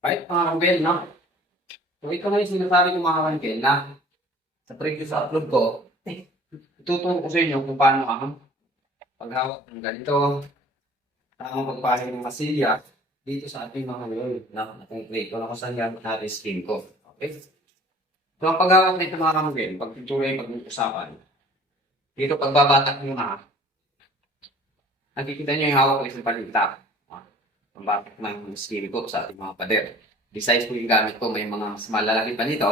Kahit mga kamukil, no? So, ito na yung sinasabi ko mga kamukil na sa previous upload ko, ituturo ko sa inyo kung paano ang paghawak ng ganito, tamang pagpahid ng masilya dito sa ating mga ngayon na concrete kung kung saan gamit natin skin ko. Okay? So, ang paghawak nito mga kamukil, pag ito yung pag-uusapan, dito pagbabatak nyo na, nakikita nyo yung hawak ko isang palinta. Pambatak ng skin ko sa ating mga pader. The size ko yung gamit ko, may mga mas malalaki pa nito.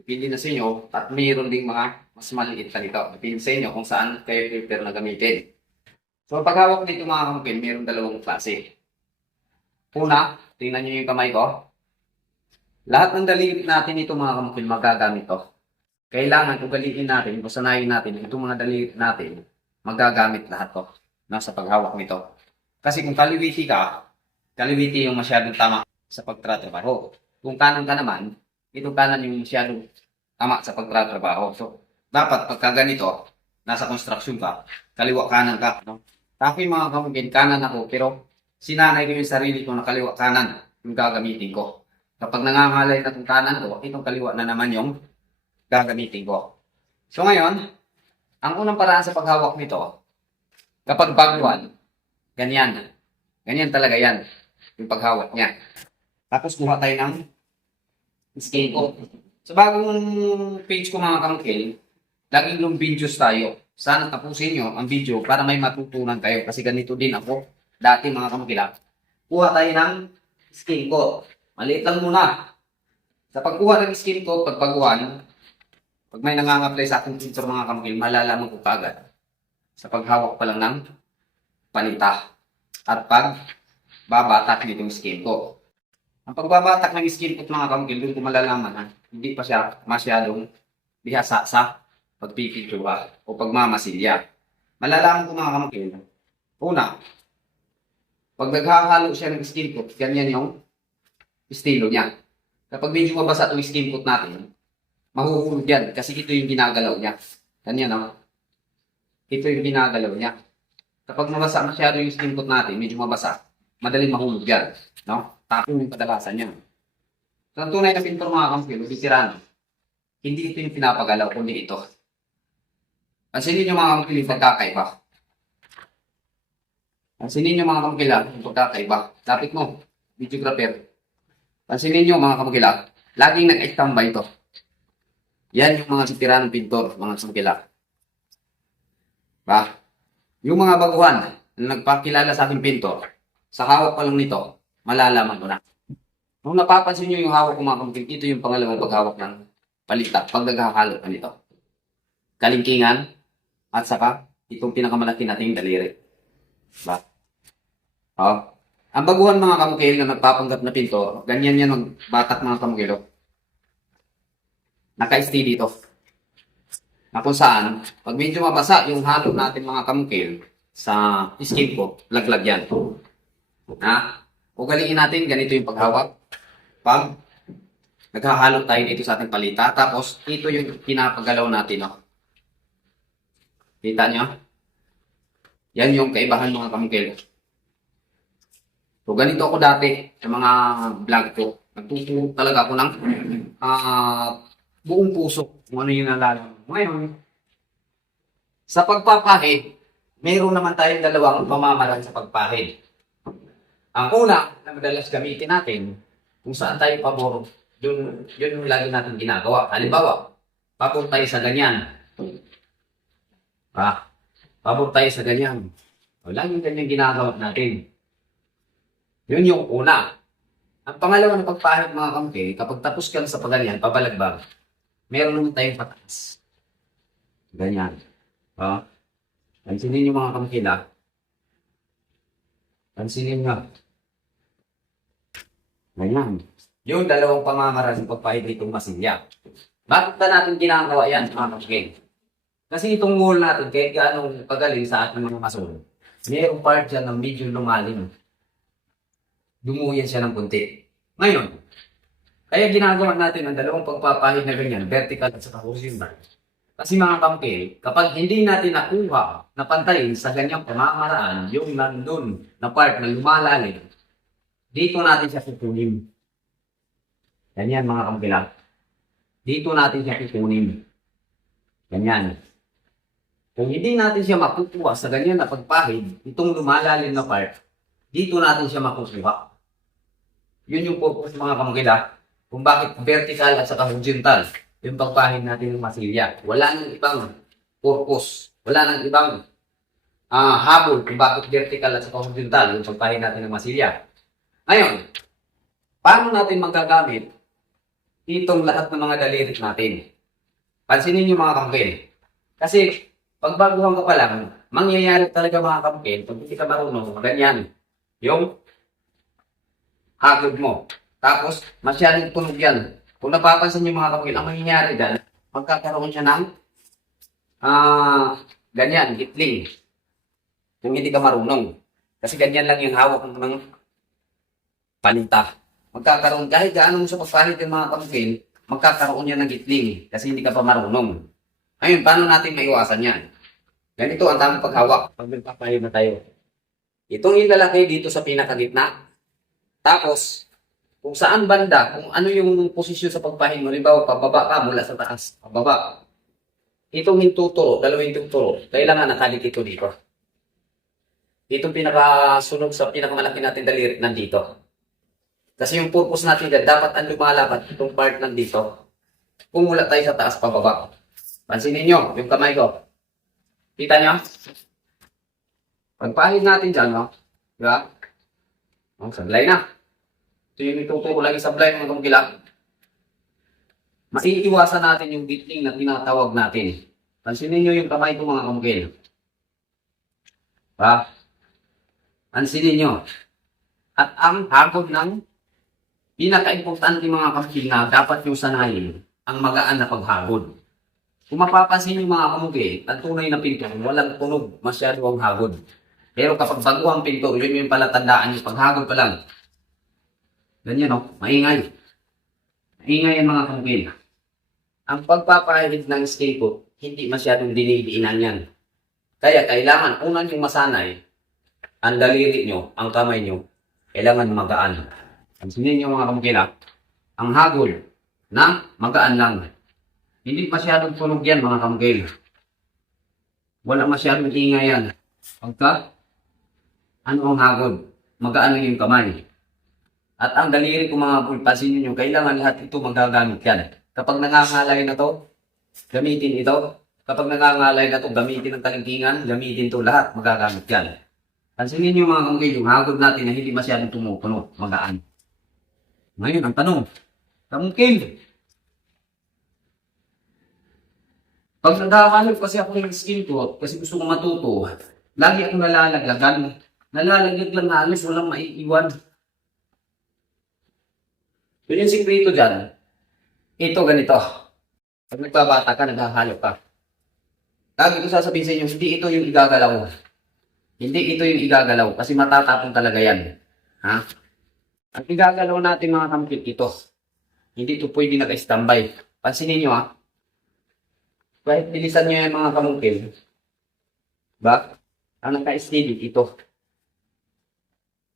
Depende na sa inyo. At mayroon ding mga mas maliit pa nito. Depende sa inyo kung saan kayo prepare na gamitin. So, paghawak nito mga kamukil, mayroon dalawang klase. Una, tingnan nyo yung kamay ko. Lahat ng daliri natin ito mga kamukil, magagamit to. Kailangan ugaliin natin, kusanayin natin, itong mga daliri natin, magagamit lahat to nasa paghawak nito. Kasi kung kaliwiti ka, kaliwiti yung masyadong tama sa pagtratrabaho. Kung kanan ka naman, itong kanan yung masyadong tama sa pagtratrabaho. So, dapat pagka ganito, nasa construction ka, kaliwa kanan ka. No? Ako yung mga kamugin, kanan ako, pero sinanay ko yung sarili ko na kaliwa kanan yung gagamitin ko. Kapag nangangalay na itong kanan ko, itong kaliwa na naman yung gagamitin ko. So ngayon, ang unang paraan sa paghawak nito, kapag baguhan, ganyan. Ganyan talaga yan, yung paghawak niya. Tapos kuha tayo ng scale ko. Sa bagong page ko mga kamukil, laging long videos tayo. Sana tapusin nyo ang video para may matutunan kayo. Kasi ganito din ako, dati mga kamukil. Kuha tayo ng scale ko. Maliit lang muna. Sa pagkuha ng scale ko, pagbaguhan, pag may nangangaply sa aking picture mga kamukil, malalaman ko kagad. Sa paghawak pa lang ng panita. At pag babatak nitong skin ko. Ang pagbabatak ng skin ko mga kamukil, doon ko malalaman ha, hindi pa siya masyadong bihasa sa pagpipictura o pagmamasilya. Malalaman ko mga kamukil, una, pag naghahalo siya ng skin coat, ganyan yung estilo niya. Kapag medyo mabasa itong skin coat natin, mahuhulog yan kasi ito yung ginagalaw niya. Ganyan no? Ito yung ginagalaw niya. Kapag mabasa masyado yung skin coat natin, medyo mabasa, madaling mahulog yan. No? Tapos yung kadalasan niya. So, ang tunay na pintor mga kamukil, bisirano, hindi ito yung pinapagalaw, kundi ito. Pansinin nyo mga kamukil yung pagkakaiba. Pansinin nyo mga kamukil yung pagkakaiba. Lapit mo, videographer. Pansinin nyo mga kamukil, laging nag-estambay ito. Yan yung mga bisiranong pintor, mga kamukil. Yung mga baguhan na nagpakilala sa aking pintor, sa hawak pa lang nito, malalaman ko na. Nung napapansin nyo yung hawak ko mga kamukil, ito yung pangalawang paghawak ng palita pag naghahalo pa nito. Kalingkingan at saka itong pinakamalaki nating daliri. Diba? Ang baguhan mga kamukil na nagpapanggap na pintor, ganyan yan magbatak mga kamukil. Naka-stay dito. Na kung saan, pag medyo mabasa yung halo natin mga kamukil sa skin ko, laglag yan. Ugaliin natin, ganito yung paghawak. Pag naghahalo tayo dito sa ating palita, tapos ito yung pinapagalaw natin. No? Kita nyo? Yan yung kaibahan mga kamukil. So, ganito ako dati sa mga vlog ko. Nagtuturo talaga ako ng buong puso kung ano yung nalalaman. Ngayon, sa pagpapahid, mayroon naman tayong dalawang pamamaraan sa pagpahid. Ang una na madalas gamitin natin, kung saan tayo pabor, yun yung lagi natin ginagawa. Halimbawa, pabor tayo sa ganyan. Pabor tayo sa ganyan. Lagi ganyan ginagawa natin. Yun yung una. Ang pangalawa na pagpahid mga kamukil, kapag tapos ka sa paganyan, pabalagbag, meron naman tayong pataas. Ganyan. Pansinin nyo mga kamukil Pansinin nyo. Ganyan. Yung dalawang pamamaraan sa pagpahid nitong masilya. Bakit ba natin ginagawa yan mga kamukil? Kasi itong wall natin, kahit gaanong pagaling sa ating mga mason, mayroong part dyan na medyo lumalim. Dumuyan siya ng kunti. Ngayon, kaya ginagawa natin ang dalawang pagpapahid na ganyan, vertical at saka horizontal. Kasi mga kamukil, kapag hindi natin nakuha na pantayin sa ganyang pamamaraan, yung nandun na part na lumalalim, dito natin siya kukunin. Ganyan mga kamukil. Dito natin siya kukunin. Ganyan. Kung hindi natin siya makukuha sa ganyan na pagpahid, itong lumalalim na part, dito natin siya makukuha. Yun yung purpose mga kamukil kung bakit vertical at saka horizontal yung pagpahid natin ng masilya. Wala nang ibang purpose. Wala nang ibang habol kung bakit vertical at saka horizontal yung pagpahid natin ng masilya. Ngayon, paano natin magagamit itong lahat ng mga daliri natin? Pansinin niyo mga kamukil. Kasi, pag baguhan ka pa lang, mangyayari talaga mga kamukil, pag hindi ka marunong, ganyan. Yung hagod mo. Tapos, masyadong tunog yan. Kung napapansin niyo mga kamukil, ang mangyayari dyan, magkakaroon siya ng ganyan, gitling. Kung hindi ka marunong. Kasi ganyan lang yung hawak ng paninta. Magkakaroon, kahit gaano mo sa pagpahid ng mga kamukil, magkakaroon yan ng gitling. Kasi hindi ka pa marunong. Ngayon, paano natin maiwasan yan? Ganito ang tamang paghawak. Pag nagpapahid na tayo. Itong ilalagay dito sa pinakagitna. Tapos, kung saan banda, kung ano yung posisyon sa pagpahid mo, halimbawa, pababa ka mula sa taas, pababa. Itong hintuturo, dalawang hintuturo, kailangan nakalit ito dito. Itong pinakasunog sa pinakamalaki natin daliri nandito. Kasi yung purpose natin dyan, dapat ang lumalapat itong part nandito. Kung mula tayo sa taas, pababa. Pansinin nyo, yung kamay ko. Kita nyo? Pagpahid natin dyan, no? Diba? Sablay na. Ito yung ituturo lagi sablay mga kamukila. Maiiwasan natin yung gitling na tinatawag natin. Pansinin nyo yung kamay ko mga kamukil. Diba? Pansinin nyo. At ang hagod ng pinaka-importante mga kamukil na dapat yung sanayin ang magaan na paghagod. Kung mapapansin nyo mga kamukil, ang tunay na pinto, walang tunog, masyado ang hagod. Pero kapag bago ang pinto, yun yung palatandaan yung paghagod pa lang. Ganyan o, maingay. Maingay ang mga kamukil. Ang pagpapahid ng skateboard, hindi masyadong dinidiinan yan. Kaya kailangan, unang yung masanay, ang daliri nyo, ang kamay nyo, kailangan magaan. Pansinin nyo mga kamukil ang hagol na magaan lang. Hindi masyadong tunog yan mga kamukil. Wala masyadong ingay yan. Pagka, ano ang hagod? Magaan lang yung kamay. At ang daliri ko mga kamukil, pansinin nyo, kailangan lahat ito magagamit yan. Kapag nangangalay na to, gamitin ito. Kapag nangangalay na to, gamitin ang talingkingan, gamitin to lahat, magagamit yan. Pansinin nyo mga kamukil, yung hagod natin na hindi masyadong tumutunog, magaan. Ngayon, ang tanong, kamukil, pag naghahanap kasi ako ng skill ko, kasi gusto ko matuto, lagi akong nalalaglagan. Nalalaglag lang halos, walang maiiwan. Yun yung sikreto dyan. Ito, ganito. Pag nagpabata ka, naghahalop ka. Lagi ko sasabihin sa inyo, hindi ito yung igagalaw. Hindi ito yung igagalaw, kasi matatapon talaga yan. Ha? Ang igagalaw natin mga kamukil, ito. Hindi ito pwede naka-standby. Pansinin nyo kahit bilisan nyo yan mga kamukil. Ba? Ang naka-steady, ito.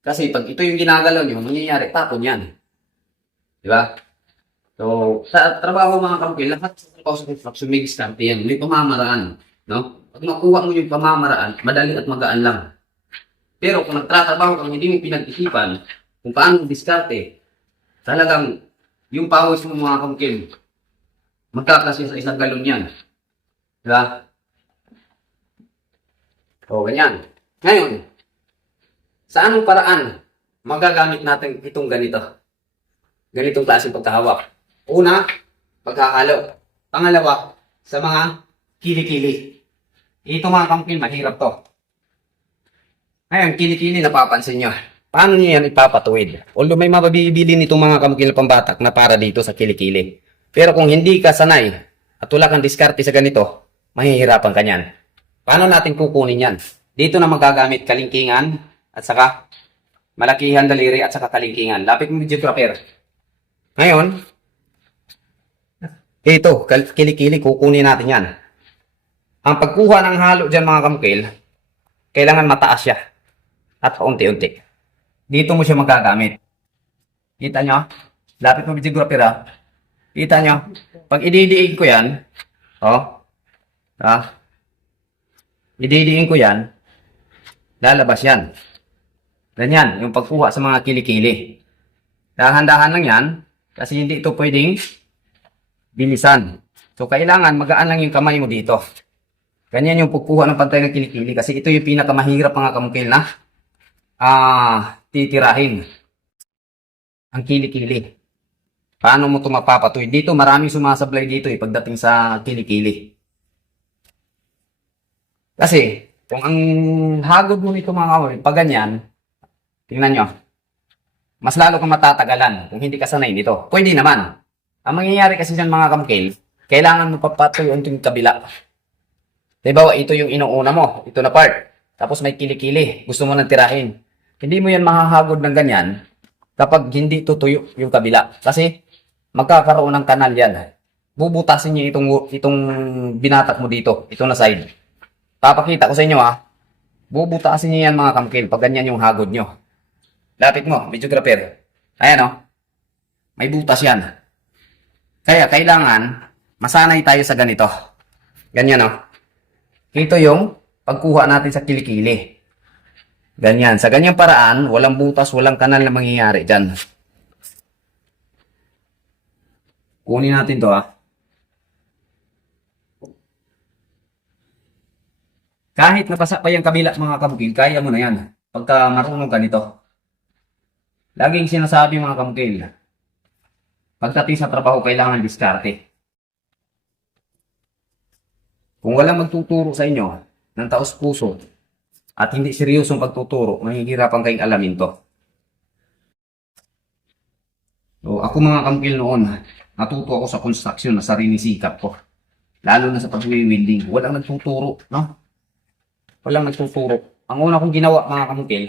Kasi pag ito yung ginagalaw nyo, mangyayari, tapon yan. Diba? So, sa trabaho mga kamukil, lahat sa trabaho sa construction may diskarte yan. May pamamaraan. No? Pag makuha mo yung pamamaraan, madali at magaan lang. Pero kung nagtatrabaho kang hindi mo pinag-isipan kung paano diskarte, talagang yung pawis mo mga kamukil, magkakasya sa isang galon yan. Diba? O, ganyan. Ngayon, sa anong paraan magagamit natin itong ganito? Ganitong klaseng pagkahawak. Una, paghahalo. Pangalawa, sa mga kilikili. Ito mga kamukil, mahirap to. Ngayon, kilikili, napapansin nyo. Paano nyo yan ipapatuwid? Although may mabibili nitong mga kamukil na pambatak na para dito sa kilikili. Pero kung hindi ka sanay at wala kang diskarte sa ganito, mahihirapan ka niyan. Paano natin kukunin yan? Dito na magagamit kalingkingan at saka malakihan daliri at saka kalingkingan. Lapit mo medyo proper. Ngayon, ito, kilikili, kukunin natin yan. Ang pagkuha ng halo dyan mga kamukil, kailangan mataas siya. At paunti-unti. Dito mo siya magagamit. Kita nyo? Lapit mo, videographer, ha? Kita nyo? Pag ididiin ko yan, oh, ha? Ididiin ko yan, lalabas yan. Ganyan, yung pagkuha sa mga kilikili. Dahan-dahan lang yan, kasi hindi ito pwedeng bilisan. So, kailangan magaan lang yung kamay mo dito. Ganyan yung pagkuha ng pantay ng kilikili, kasi ito yung pinakamahirap mga kamukil na titirahin. Ang kilikili. Paano mo ito mapapatuloy? Dito, maraming sumasablay dito pagdating sa kilikili. Kasi, kung ang hagod mo nito mga kamukil, pag ganyan, tingnan nyo, mas lalo kang matatagalan kung hindi ka sanay nito. Pwede naman. Ang mangyayari kasi dyan mga kamukil, kailangan mo papatuloy yung kabila. Diba, ito yung inuuna mo, ito na part. Tapos may kilikili, gusto mo nang tirahin. Hindi mo yan mahahagod ng ganyan kapag hindi tutuyo yung kabila. Kasi magkakaroon ng kanal yan. Bubutasin niyo itong binatak mo dito, ito na side. Papakita ko sa inyo ha. Bubutasin niyo yan mga kamukil pag ganyan yung hagod nyo. Lapit mo, videographer. Ayan o. May butas yan. Kaya kailangan masanay tayo sa ganito. Ganyan o. Ito yung pagkuha natin sa kilikili. Ganyan. Sa ganyang paraan, walang butas, walang kanal na mangyayari dyan. Kunin natin to ha. Kahit napasa pa yung kabila mga kamukil, kaya mo na yan. Pagka marunong ka nito. Laging sinasabi mga kamukil, pagdating sa trabaho, kailangan diskarte. Kung walang magtuturo sa inyo ng taos-puso at hindi seryosong pagtuturo, mahihirapan kayong alamin to. So, ako mga kamukil noon, natuto ako sa construction na sarili sikap ko. Lalo na sa pag-wielding. Walang nagtuturo, no? Walang nagtuturo. Ang una kong ginawa mga kamukil,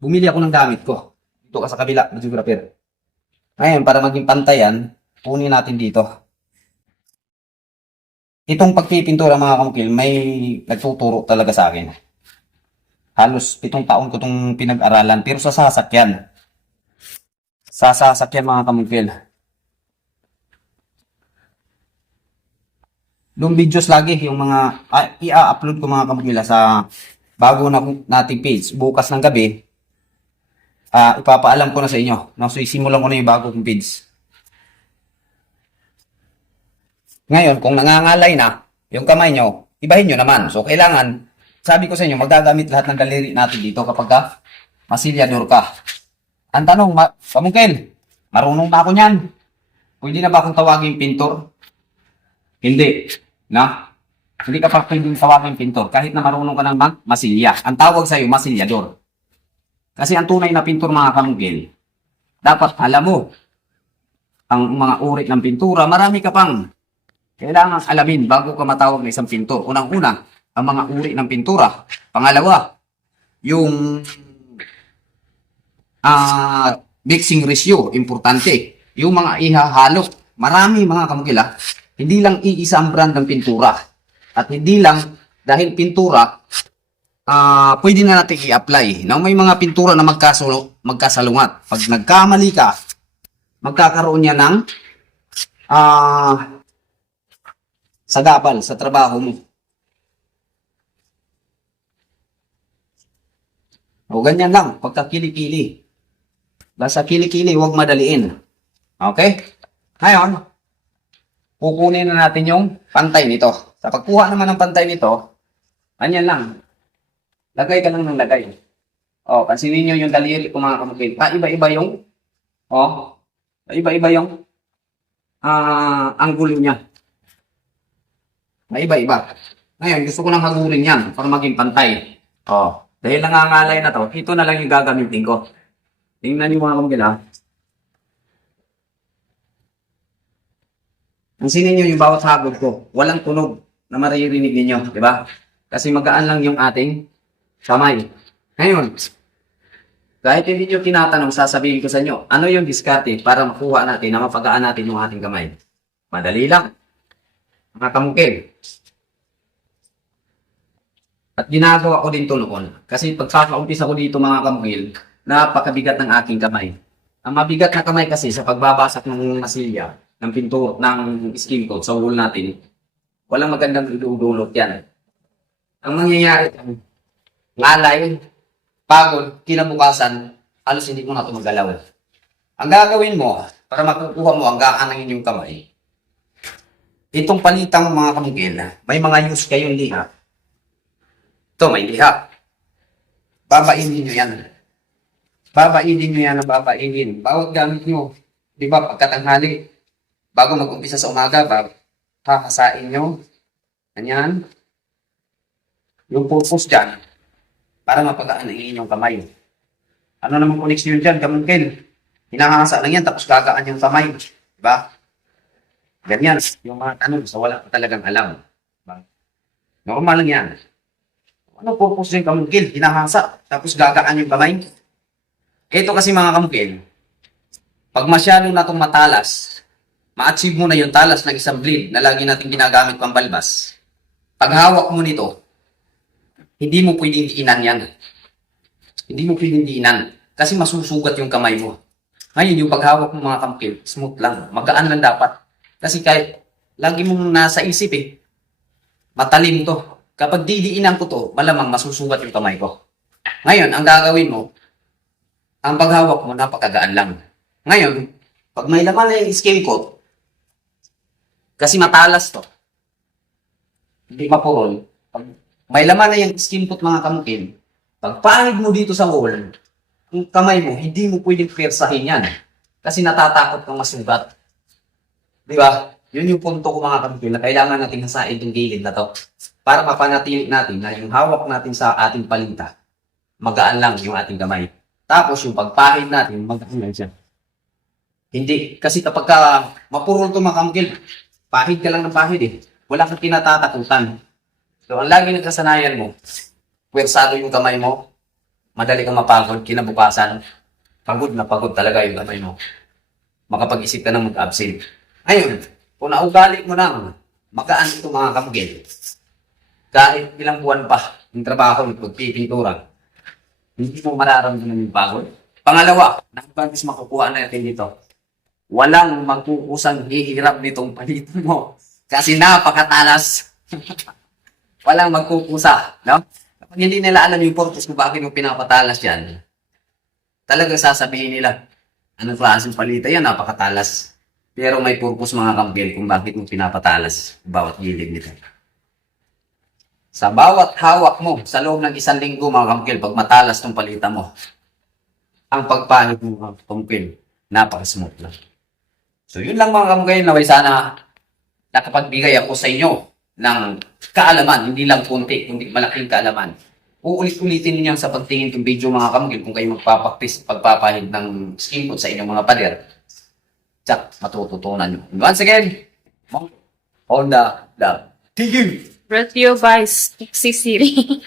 bumili ako ng gamit ko. Dito ka sa kabila, videographer. Ngayon, para maging pantayan, kunin natin dito. Itong pagpipintura mga kamukil, may nagtuturo talaga sa akin. Halos 7 taon ko itong pinag-aralan, pero sa sasakyan. Sa sasakyan mga kamukil. Yung videos lagi, yung mga, i-upload ko mga kamukil sa bago na nating page. Bukas ng gabi, ipapaalam ko na sa inyo. No? So, isimulan ko na yung bago kong page. Ngayon, kung nangangalay na yung kamay nyo, ibahin nyo naman. So, kailangan, sabi ko sa inyo, magagamit lahat ng daliri natin dito kapag masilyador ka. Ang tanong, kamukil, marunong na ako niyan. Pwede na ba akong tawagin pintor? Hindi. Na? Hindi ka pa pwedeng tawagin pintor kahit na marunong ka ng masilya. Ang tawag sa'yo, masilyador. Kasi ang tunay na pintor mga kamukil, dapat alam mo ang mga uri ng pintura. Marami ka pang kailangan alamin bago ka matawag na isang pintor. Unang-una, ang mga uri ng pintura. Pangalawa, yung mixing ratio, importante. Yung mga ihahalo. Marami mga kamukil. Hindi lang iisa ang brand ng pintura. At hindi lang dahil pintura, pwede na natin i-apply. Now, may mga pintura na magkasalungat. Pag nagkamali ka, magkakaroon niya ng sagabal sa trabaho mo. O ganyan lang, pagka-kili-kili. Basta kili-kili, huwag madaliin. Okay? Ngayon, kukunin na natin yung pantay nito. Sa pagkuha naman ng pantay nito, ganyan lang. Lagay ka lang ng lagay. O, pansinin nyo yung daliri ko mga kamukil. Iba-iba yung, iba-iba yung angulo niya. Iba-iba. Ngayon, gusto ko nang hagulin yan para maging pantay. Dahil nangangalay na to, ito na lang yung gagamitin ko. Tingnan niyo mga kamukil ha. Pansinin nyo yung bawat hagod ko. Walang tunog na maririnig ninyo. Diba? Kasi magaan lang yung ating kamay. Ngayon, kahit hindi nyo tinatanong, sasabihin ko sa inyo, ano yung diskarte para makuha natin na mapagaan natin yung ating kamay? Madali lang. Mga kamukil. At ginagawa ko din ito noon. Kasi pagkakaumpisa ko dito mga kamukil, napakabigat ng aking kamay. Ang mabigat na kamay kasi sa pagbabasag ng masilya, ng pinto, ng skin coat sa wall natin, walang magandang idudulot yan. Ang mangyayari, ngalay, pagod, kinabukasan, halos hindi mo na ito magalaw. Ang gagawin mo, para makukuha mo ang gaan ng inyong kamay, itong palitang mga kamugil, may mga use kayong liha. Ito, may liha. Babainin nyo yan. Babainin nyo yan ang babainin. Bawat gamit nyo, di ba, pagkatanghali, bago mag-umpisa sa umaga, hahasain nyo. Ganyan. Yung purpose dyan, para mapagaan ang inyong kamay. Ano naman connection yun dyan, kamungkil? Hinahasa lang yan, tapos gagaan yung kamay. Diba? Ganyan. Yung mga tanong, so wala ka talagang alam. Diba? Normal lang yan. Ano purpose yung kamungkil? Hinahasa, tapos gagaan yung kamay. Ito kasi mga kamungkil, pag masyado na itong matalas, ma-achieve mo na yung talas ng isang blade na lagi natin ginagamit pang balbas. Pag hawak mo nito, hindi mo pwedeng diinan yan. Hindi mo pwedeng diinan. Kasi masusugat yung kamay mo. Ngayon, yung paghawak mo mga kamungkil, smooth lang. Magaan lang dapat. Kasi kahit lagi mong nasa isip matalim to. Kapag didiinan ko to, malamang masusugat yung kamay ko. Ngayon, ang gagawin mo, ang paghawak mo, napakagaan lang. Ngayon, pag may laman na yung skin coat, kasi matalas to, hindi mapurol, pag may laman na yung skin coat mga kamukil, pag pahid mo dito sa wall, ang kamay mo, hindi mo pwedeng persahin yan. Kasi natatakot kang masugat. Di ba? Yun yung punto ko mga kamukil na kailangan natin hasain yung gilid na to para mapanatili natin na yung hawak natin sa ating palinta, magaan lang yung ating kamay. Tapos yung pagpahid natin, magaan lang siya. Hindi. Kasi kapag mapurol ito mga kamukil, pahid ka lang ng pahid wala kang kinatatakutan. So, ang lagi ng kasanayan mo, pwersado yung kamay mo, madali kang mapagod, kinabukasan, pagod na pagod talaga yung kamay mo. Makapag-isip ka ng mag-absent. Ngayon, kung naugali mo na, magaan ito mga kamukil. Kahit ilang buwan pa yung trabaho, pagpipintura, hindi mo mararamdaman yung pagod. Pangalawa, nakapagis makukuha natin dito. Walang magkukusang hihirap nitong palitan mo. Kasi napakatalas. Walang magkukusa. No? Kapag hindi nila alam yung purpose kung bakit mo pinapatalas yan, talagang sasabihin nila, anong klaseng palita yan, napakatalas. Pero may purpose mga kambil kung bakit mo pinapatalas bawat gilid nito. Sa bawat hawak mo, sa loob ng 1 linggo mga kamukil, pag matalas tong palita mo, ang pagpahid mo mga kamukil, napaka-smooth lang. So yun lang mga kamukil, naway sana nakapagbigay ako sa inyo ng kaalaman, hindi lang kunti, kundi malaking kaalaman. Uulit-ulitin niyo sa pagtingin ng video mga kamukil kung kayo magpapaktis, pagpapahid ng skin coat sa inyong mga pader. Tsak, matututunan nyo. Once again, all the love. Thank you! Brought to you by Stick Siri.